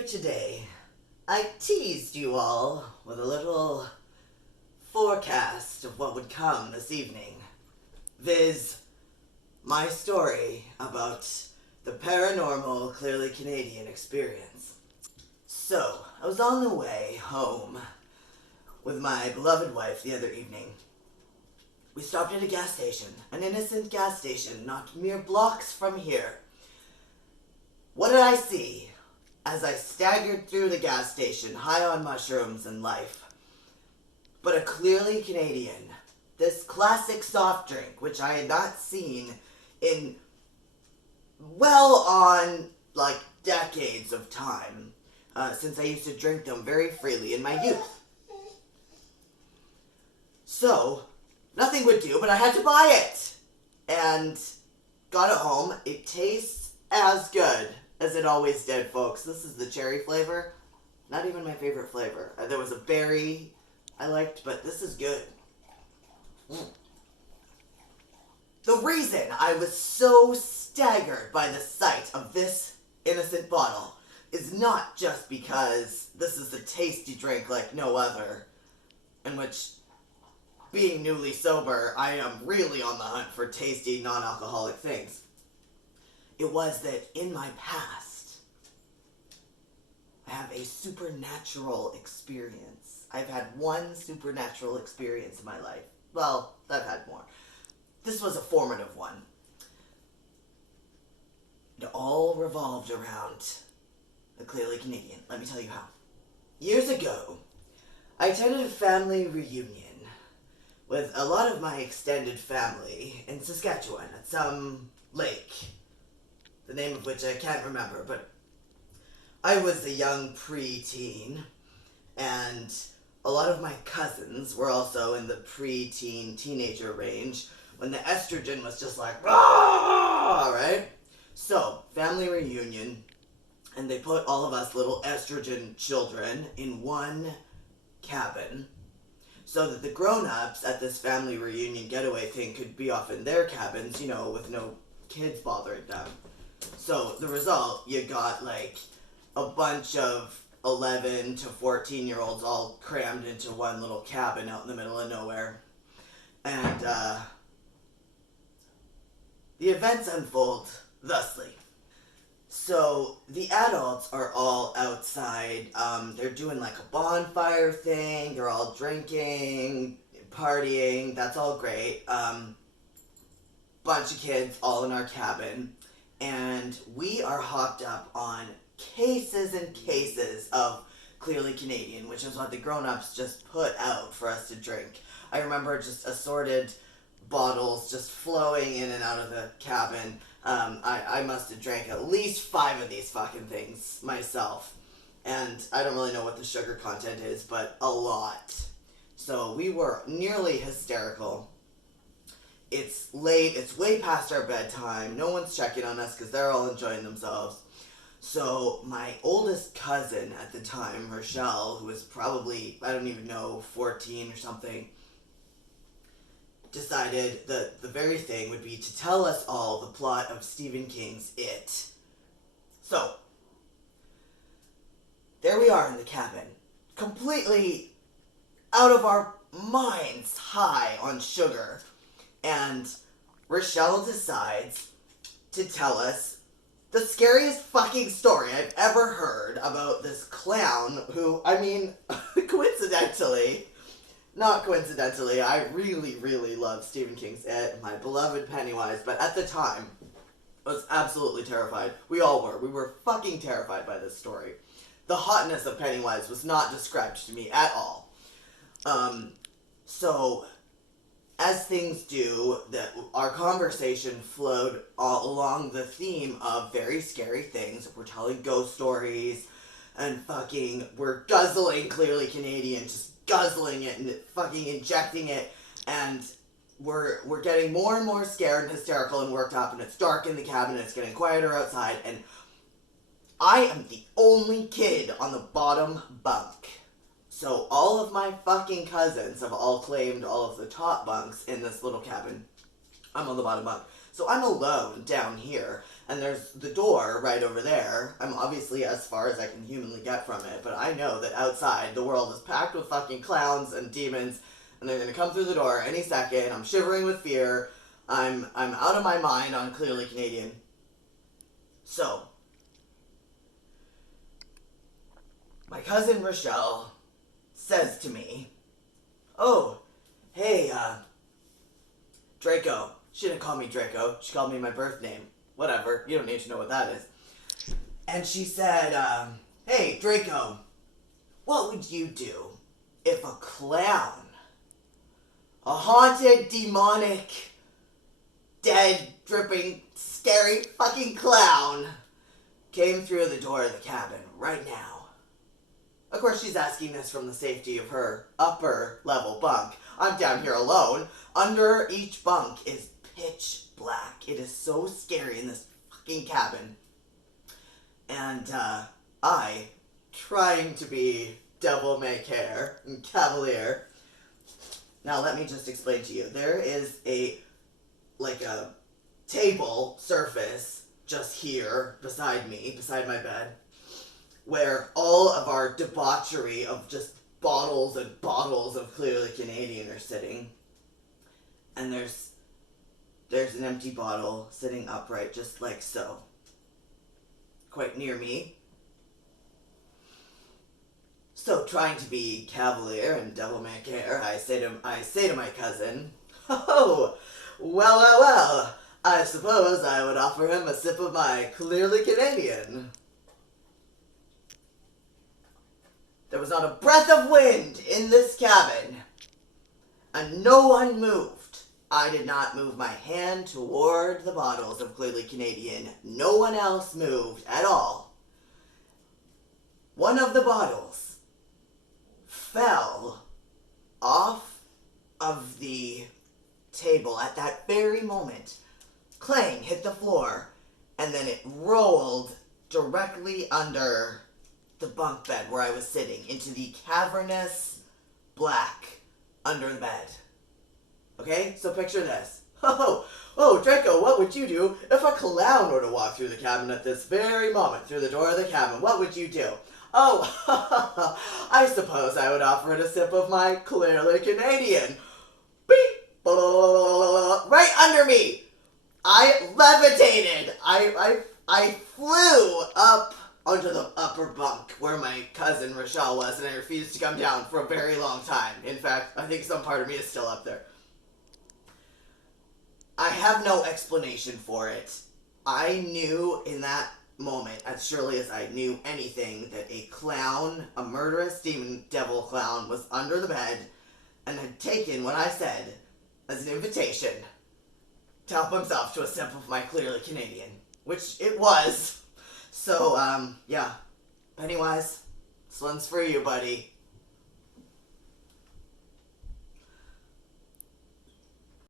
Earlier today, I teased you all with a little forecast of what would come this evening, viz. My story about the paranormal, clearly Canadian experience. So, I was on the way home with my beloved wife the other evening. We stopped at a gas station, an innocent gas station, not mere blocks from here. What did I see as I staggered through the gas station, high on mushrooms and life? But a clearly Canadian, this classic soft drink, which I had not seen in well on decades of time, since I used to drink them very freely in my youth. So, nothing would do, but I had to buy it. And got it home. It tastes as good as it always did, folks. This is the cherry flavor. Not even my favorite flavor. There was a berry I liked, but this is good. The reason I was so staggered by the sight of this innocent bottle is not just because this is a tasty drink like no other, in which, being newly sober, I am really on the hunt for tasty, non-alcoholic things. It was that in my past, I have a supernatural experience. I've had one supernatural experience in my life. Well, I've had more. This was a formative one. It all revolved around the clearly Canadian. Let me tell you how. Years ago, I attended a family reunion with a lot of my extended family in Saskatchewan at some lake, the name of which I can't remember, but I was a young pre-teen, and a lot of my cousins were also in the pre-teen, teenager range, when the estrogen was just like, rah, right? So, family reunion, and they put all of us little estrogen children in one cabin, so that the grown-ups at this family reunion getaway thing could be off in their cabins, with no kids bothering them. So, the result, you got, a bunch of 11 to 14-year-olds all crammed into one little cabin out in the middle of nowhere. And, the events unfold thusly. So, the adults are all outside. They're doing a bonfire thing. They're all drinking, partying. That's all great. Bunch of kids all in our cabin. And we are hopped up on cases and cases of clearly Canadian, which is what the grown-ups just put out for us to drink. I remember just assorted bottles just flowing in and out of the cabin. I must have drank at least 5 of these fucking things myself. And I don't really know what the sugar content is, but a lot. So we were nearly hysterical. It's late, it's way past our bedtime. No one's checking on us because they're all enjoying themselves. So my oldest cousin at the time, Rochelle, who was probably, 14 or something, decided that the very thing would be to tell us all the plot of Stephen King's It. So, there we are in the cabin, completely out of our minds high on sugar, and Rochelle decides to tell us the scariest fucking story I've ever heard about this clown who, not coincidentally, I really, really love Stephen King's It, my beloved Pennywise, but at the time, I was absolutely terrified. We all were. We were fucking terrified by this story. The hotness of Pennywise was not described to me at all. So, as things do, our conversation flowed all along the theme of very scary things. We're telling ghost stories, and we're guzzling clearly Canadian, just guzzling it and fucking injecting it, and we're getting more and more scared and hysterical and worked up, and it's dark in the cabin and it's getting quieter outside, and I am the only kid on the bottom bunk. So all of my fucking cousins have all claimed all of the top bunks in this little cabin. I'm on the bottom bunk. So I'm alone down here, and there's the door right over there. I'm obviously as far as I can humanly get from it, but I know that outside the world is packed with fucking clowns and demons, and they're gonna come through the door any second. I'm shivering with fear. I'm out of my mind on Clearly Canadian. So, my cousin Rochelle says to me, "Oh, hey, Draco." She didn't call me Draco. She called me my birth name. Whatever. You don't need to know what that is. And she said, "Hey, Draco, what would you do if a clown, a haunted, demonic, dead, dripping, scary fucking clown came through the door of the cabin right now?" Of course, she's asking this from the safety of her upper level bunk. I'm down here alone. Under each bunk is pitch black. It is so scary in this fucking cabin. And, I, trying to be devil-may-care and cavalier. Now, let me just explain to you. There is a table surface just here beside me, beside my bed, where all of our debauchery of just bottles and bottles of Clearly Canadian are sitting. And there's an empty bottle sitting upright just like so, quite near me. So, trying to be cavalier and devil-may-care, I say to my cousin, "Oh, well, I suppose I would offer him a sip of my Clearly Canadian." There was not a breath of wind in this cabin, and no one moved. I did not move my hand toward the bottles of Clearly Canadian. No one else moved at all. One of the bottles fell off of the table at that very moment. Clang, hit the floor, and then it rolled directly under the bunk bed where I was sitting into the cavernous black under the bed. Okay, so picture this. Oh, Draco, what would you do if a clown were to walk through the cabin at this very moment, through the door of the cabin? What would you do? Oh, I suppose I would offer it a sip of my Clearly Canadian. Beep! Right under me! I levitated! I flew up onto the upper bunk where my cousin Rochelle was, and I refused to come down for a very long time. In fact, I think some part of me is still up there. I have no explanation for it. I knew in that moment, as surely as I knew anything, that a clown, a murderous demon devil clown, was under the bed and had taken what I said as an invitation to help himself to a sip of my Clearly Canadian, which it was. So, yeah. Pennywise, this one's for you, buddy.